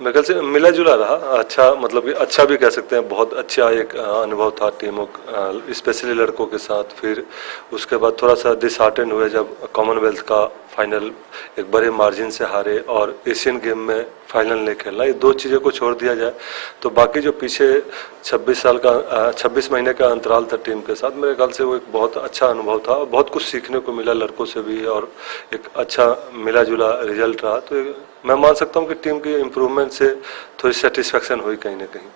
मेरे ख्याल से मिला-जुला रहा, अच्छा मतलब कि अच्छा भी कह सकते हैं, बहुत अच्छा एक अनुभव था टीमों स्पेशली लड़कों के साथ। फिर उसके बाद थोड़ा-सा डिसहार्टेंड हुए जब कॉमनवेल्थ का फाइनल एक बड़े मार्जिन से हारे और एशियन गेम में फाइनल नहीं खेलना। ये 2 चीज़ों को छोड़ दिया जाए तो बाकी जो पीछे 26 महीने का अंतराल था टीम के साथ, मेरे ख्याल से वो एक बहुत अच्छा अनुभव था और बहुत कुछ सीखने को मिला लड़कों से भी और एक अच्छा मिला-जुला रिजल्ट रहा। तो मैं मान सकता हूँ कि टीम की इम्प्रूवमेंट से थोड़ी सेटिस्फेक्शन हुई कहीं ना कहीं।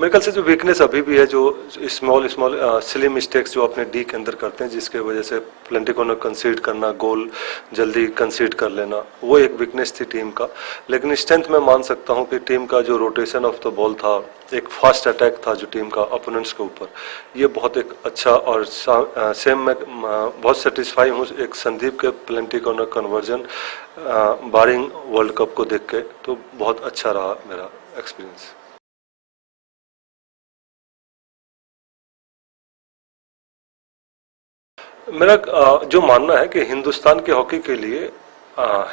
मेरे ख्याल से जो वीकनेस अभी भी है, जो स्मॉल स्मॉल सिली मिस्टेक्स जो अपने डी के अंदर करते हैं, जिसके वजह से प्लेंटी कॉर्नर कंसीड करना, गोल जल्दी कंसीड कर लेना, वो एक वीकनेस थी टीम का। लेकिन स्ट्रेंथ में मान सकता हूँ कि टीम का जो रोटेशन ऑफ द बॉल था, एक फास्ट अटैक था जो टीम का अपोनेंट्स के ऊपर, ये बहुत एक अच्छा। और सेम मैं बहुत सेटिस्फाई हूँ एक संदीप के प्लेंटी कॉर्नर कन्वर्जन बारिंग वर्ल्ड कप को देख के, तो बहुत अच्छा रहा मेरा एक्सपीरियंस। मेरा जो मानना है कि हिंदुस्तान की हॉकी के लिए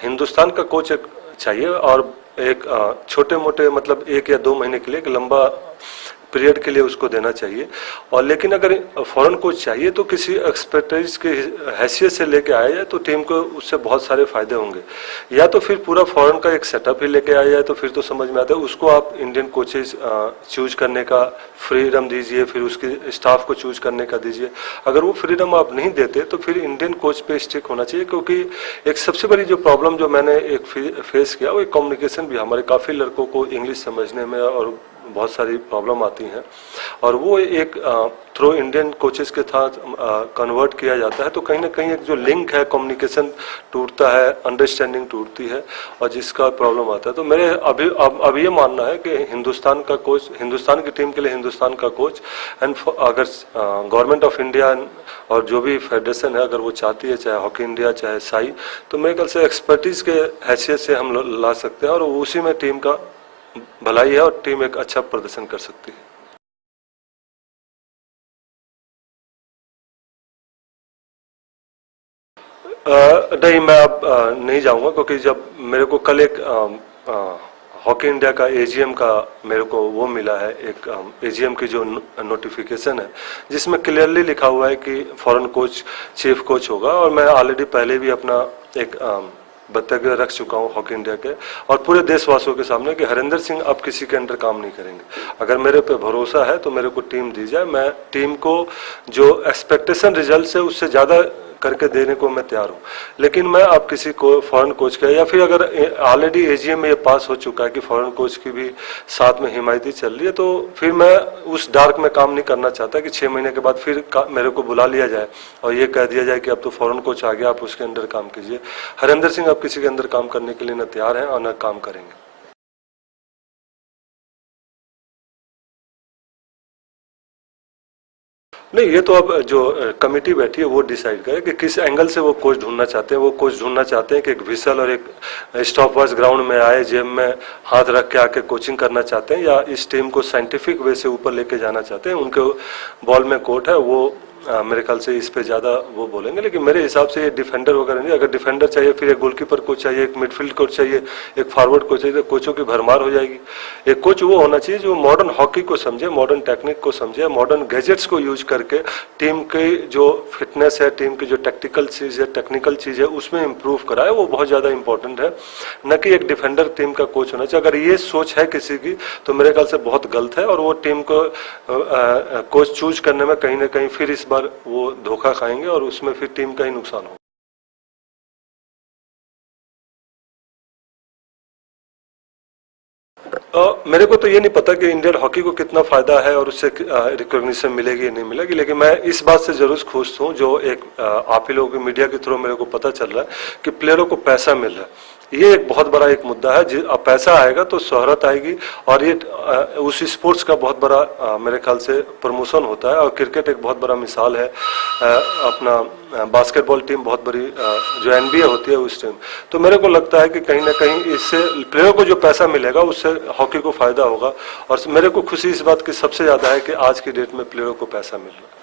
हिंदुस्तान का कोच एक चाहिए और एक छोटे मोटे मतलब 1 या 2 महीने के लिए एक लंबा पीरियड के लिए उसको देना चाहिए। और लेकिन अगर फॉरेन कोच चाहिए तो किसी एक्सपर्टाइज की हैसियत से लेके आया जाए तो टीम को उससे बहुत सारे फायदे होंगे। या तो फिर पूरा फॉरेन का एक सेटअप ही लेके आया जाए तो फिर तो समझ में आता है, उसको आप इंडियन कोचेज चूज करने का फ्रीडम दीजिए, फिर उसके स्टाफ को चूज करने का दीजिए। अगर वो फ्रीडम आप नहीं देते तो फिर इंडियन कोच पे स्टिक होना चाहिए, क्योंकि एक सबसे बड़ी जो प्रॉब्लम जो मैंने एक फेस किया वो एक कम्युनिकेशन भी। हमारे काफ़ी लड़कों को इंग्लिश समझने में और बहुत सारी प्रॉब्लम आती हैं और वो एक थ्रू इंडियन कोचेस के साथ कन्वर्ट किया जाता है, तो कहीं ना कहीं एक जो लिंक है कम्युनिकेशन टूटता है, अंडरस्टैंडिंग टूटती है और जिसका प्रॉब्लम आता है। तो मेरे अब ये मानना है कि हिंदुस्तान का कोच, हिंदुस्तान की टीम के लिए हिंदुस्तान का कोच एंड अगर गवर्नमेंट ऑफ इंडिया और जो भी फेडरेशन है अगर वो चाहती है, चाहे हॉकी इंडिया चाहे साई, तो मेरे ख्याल से एक्सपर्टीज के हैसियत से हम ला सकते हैं और उसी में टीम का भलाई है और टीम एक अच्छा प्रदर्शन कर सकती है। नहीं, मैं अब नहीं जाऊंगा, क्योंकि जब मेरे को कल एक हॉकी इंडिया का एजीएम का मेरे को वो मिला है, एक एजीएम की जो नोटिफिकेशन है जिसमें क्लियरली लिखा हुआ है कि फॉरेन कोच चीफ कोच होगा। और मैं ऑलरेडी पहले भी अपना एक वक्तव्य रख चुका हूँ हॉकी इंडिया के और पूरे देशवासियों के सामने कि हरिंदर सिंह अब किसी के अंडर काम नहीं करेंगे। अगर मेरे पे भरोसा है तो मेरे को टीम दी जाए, मैं टीम को जो एक्सपेक्टेशन रिजल्ट है उससे ज़्यादा करके देने को मैं तैयार हूँ। लेकिन मैं अब किसी को फॉरेन कोच का, या फिर अगर ऑलरेडी एजीएम में ये पास हो चुका है कि फॉरेन कोच की भी साथ में हिमायती चल रही है, तो फिर मैं उस डार्क में काम नहीं करना चाहता कि 6 महीने के बाद फिर मेरे को बुला लिया जाए और ये कह दिया जाए कि अब तो फॉरेन कोच आ गया, आप उसके अंदर काम कीजिए। हरिंदर सिंह अब किसी के अंदर काम करने के लिए न तैयार हैं और न काम करेंगे। नहीं, ये तो अब जो कमेटी बैठी है वो डिसाइड करे कि किस एंगल से वो कोच ढूंढना चाहते हैं। वो कोच ढूंढना चाहते हैं कि एक विसल और एक स्टॉप वॉच ग्राउंड में आए, जेब में हाथ रख के आके कोचिंग करना चाहते हैं, या इस टीम को साइंटिफिक वे से ऊपर लेके जाना चाहते हैं। उनके बॉल में कोट है, वो मेरे ख्याल से इस पे ज़्यादा वो बोलेंगे। लेकिन मेरे हिसाब से ये डिफेंडर वगैरह नहीं, अगर डिफेंडर चाहिए फिर एक गोलकीपर कोच चाहिए, एक मिडफील्ड कोच चाहिए, एक फॉरवर्ड कोच चाहिए, तो कोचों की भरमार हो जाएगी। एक कोच वो होना चाहिए जो मॉडर्न हॉकी को समझे, मॉडर्न टेक्निक को समझे, मॉडर्न गैजेट्स को यूज करके टीम की जो फिटनेस है, टीम की जो टैक्टिकल चीज़ है, टेक्निकल चीज़ है, उसमें इंप्रूव कराए। वो बहुत ज़्यादा इंपॉर्टेंट है, न कि एक डिफेंडर टीम का कोच होना चाहिए। अगर ये सोच है किसी की तो मेरे ख्याल से बहुत गलत है और वो टीम को कोच चूज करने में कहीं ना कहीं फिर इस बार वो धोखा खाएंगे और उसमें फिर टीम का ही नुकसान होगा। मेरे को तो ये नहीं पता कि इंडियन हॉकी को कितना फायदा है और उससे रिकॉग्निशन मिलेगी या नहीं मिलेगी, लेकिन मैं इस बात से जरूर खुश हूँ जो एक आप ही लोगों की मीडिया के थ्रू मेरे को पता चल रहा है कि प्लेयरों को पैसा मिल रहा है। ये एक बहुत बड़ा एक मुद्दा है। अब पैसा आएगा तो शोहरत आएगी और ये उस स्पोर्ट्स का बहुत बड़ा मेरे ख्याल से प्रमोशन होता है। और क्रिकेट एक बहुत बड़ा मिसाल है, अपना बास्केटबॉल टीम बहुत बड़ी जो एनबीए होती है उस टीम। तो मेरे को लगता है कि कहीं ना कहीं इससे प्लेयर को जो पैसा मिलेगा उससे हॉकी को फायदा होगा। और मेरे को खुशी इस बात की सबसे ज़्यादा है कि आज की डेट में प्लेयरों को पैसा मिल रहा है।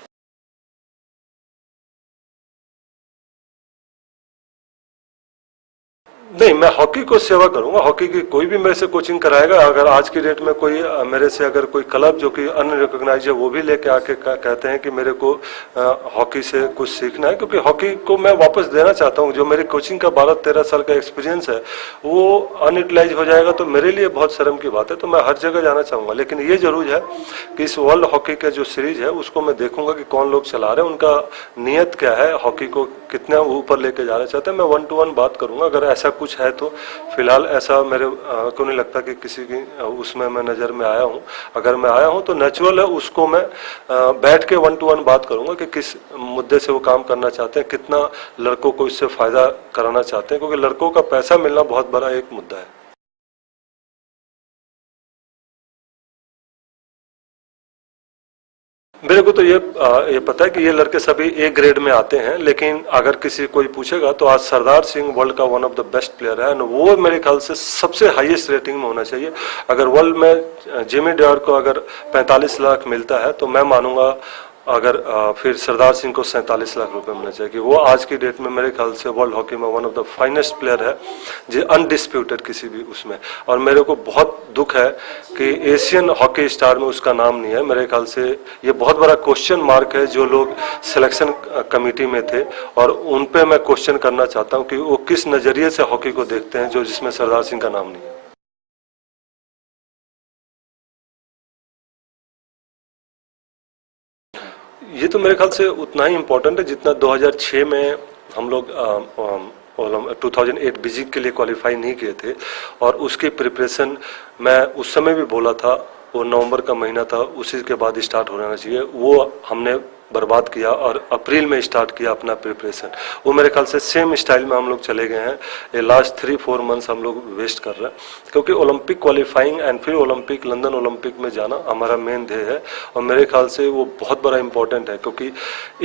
नहीं, मैं हॉकी को सेवा करूंगा। हॉकी की कोई भी मेरे से कोचिंग कराएगा, अगर आज की डेट में कोई मेरे से अगर कोई क्लब जो कि अनरिकॉग्नाइज है वो भी लेके आके कहते हैं कि मेरे को हॉकी से कुछ सीखना है, क्योंकि हॉकी को मैं वापस देना चाहता हूं। जो मेरी कोचिंग का 12-13 साल का एक्सपीरियंस है वो अनयूटिलाइज हो जाएगा तो मेरे लिए बहुत शर्म की बात है। तो मैं हर जगह जाना चाहूंगा, लेकिन ये जरूर है कि इस वर्ल्ड हॉकी का जो सीरीज है उसको मैं देखूंगा कि कौन लोग चला रहे हैं, उनका नियत क्या है, हॉकी को कितना ऊपर लेके जाना चाहते हैं। मैं 1-to-1 बात करूंगा। अगर ऐसा कुछ है तो फिलहाल ऐसा मेरे को नहीं लगता कि किसी की उसमें मैं नज़र में आया हूं। अगर मैं आया हूं तो नेचुरल है, उसको मैं बैठ के 1-to-1 बात करूंगा कि किस मुद्दे से वो काम करना चाहते हैं, कितना लड़कों को इससे फायदा कराना चाहते हैं, क्योंकि लड़कों का पैसा मिलना बहुत बड़ा एक मुद्दा है। मेरे को तो ये पता है कि ये लड़के सभी ए ग्रेड में आते हैं, लेकिन अगर किसी कोई पूछेगा तो आज सरदार सिंह वर्ल्ड का one of the best player है, वो मेरे ख्याल से सबसे हाईएस्ट रेटिंग में होना चाहिए। अगर वर्ल्ड में जिमी डेयर को अगर 45 लाख मिलता है तो मैं मानूंगा अगर फिर सरदार सिंह को 47 लाख रुपए मिलना चाहिए, कि वो आज की डेट में मेरे ख्याल से वर्ल्ड हॉकी में one of the finest player है, जो अनडिस्प्यूटेड किसी भी उसमें। और मेरे को बहुत दुख है कि एशियन हॉकी स्टार में उसका नाम नहीं है। मेरे ख्याल से ये बहुत बड़ा क्वेश्चन मार्क है जो लोग सिलेक्शन कमेटी में थे, और उन पे मैं क्वेश्चन करना चाहता हूँ कि वो किस नजरिए से हॉकी को देखते हैं जो जिसमें सरदार सिंह का नाम नहीं है। ये तो मेरे ख्याल से उतना ही इम्पोर्टेंट है जितना 2006 में हम लोग 2008 बीजिंग के लिए क्वालिफाई नहीं किए थे, और उसकी प्रिपरेशन मैं उस समय भी बोला था, वो नवंबर का महीना था, उसी के बाद स्टार्ट हो जाना चाहिए। वो हमने बर्बाद किया और अप्रैल में स्टार्ट किया अपना प्रिपरेशन। वो मेरे ख्याल से सेम स्टाइल में हम लोग चले गए हैं। ये लास्ट 3-4 मंथ्स हम लोग वेस्ट कर रहे हैं, क्योंकि ओलंपिक क्वालिफाइंग एंड फिर ओलंपिक, लंदन ओलंपिक में जाना हमारा मेन ध्येय है। और मेरे ख्याल से वो बहुत बड़ा इंपॉर्टेंट है, क्योंकि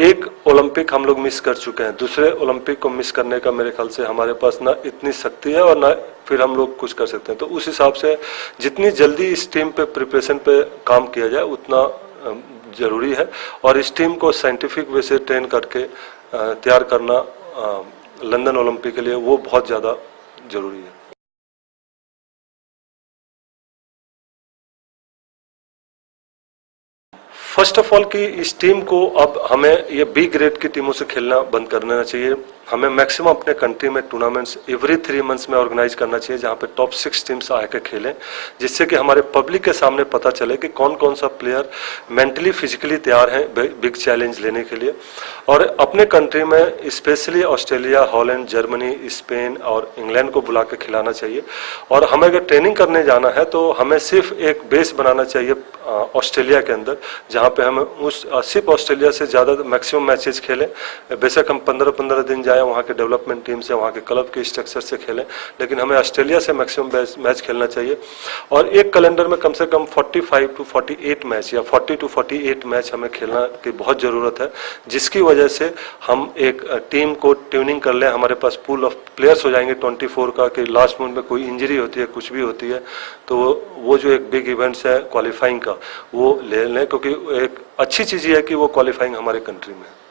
एक ओलंपिक हम लोग मिस कर चुके हैं। दूसरे ओलंपिक को मिस करने का मेरे ख्याल से हमारे पास ना इतनी शक्ति है और ना फिर हम लोग कुछ कर सकते हैं। तो उस हिसाब से जितनी जल्दी इस टीम पे प्रिपरेशन पे काम किया जाए उतना जरूरी है, और इस टीम को साइंटिफिक वे से ट्रेन करके तैयार करना लंदन ओलंपिक के लिए वो बहुत ज़्यादा जरूरी है। फर्स्ट ऑफ ऑल कि इस टीम को अब हमें ये बी ग्रेड की टीमों से खेलना बंद कर देना चाहिए। हमें मैक्सिमम अपने कंट्री में टूर्नामेंट्स एवरी 3 मंथ्स में ऑर्गेनाइज करना चाहिए, जहां पे टॉप 6 टीम्स आके खेलें, जिससे कि हमारे पब्लिक के सामने पता चले कि कौन कौन सा प्लेयर मेंटली फिजिकली तैयार है बिग चैलेंज लेने के लिए। और अपने कंट्री में specially Australia, Holland, Germany, Spain और इंग्लैंड को बुला के खिलाना चाहिए। और हमें अगर ट्रेनिंग करने जाना है तो हमें सिर्फ एक बेस बनाना चाहिए ऑस्ट्रेलिया के अंदर, जहाँ पे हम उस सिर्फ ऑस्ट्रेलिया से ज़्यादा मैक्सिमम मैचेस खेलें। बेशक हम 15-15 दिन जाए, वहाँ के डेवलपमेंट टीम से, वहाँ के क्लब के स्ट्रक्चर से खेलें, लेकिन हमें ऑस्ट्रेलिया से मैक्सिमम मैच खेलना चाहिए। और एक कैलेंडर में कम से कम 45-48 मैच या 40-48 मैच हमें खेलना की बहुत ज़रूरत है, जिसकी वजह से हम एक टीम को ट्यूनिंग कर लें। हमारे पास पूल ऑफ प्लेयर्स हो जाएंगे 24 का, कि लास्ट मोमेंट में कोई इंजरी होती है, कुछ भी होती है, तो वो जो एक बिग इवेंट्स है क्वालिफाइंग का वो ले लें, क्योंकि एक अच्छी चीज़ ये है कि वो क्वालिफाइंग हमारे कंट्री में है।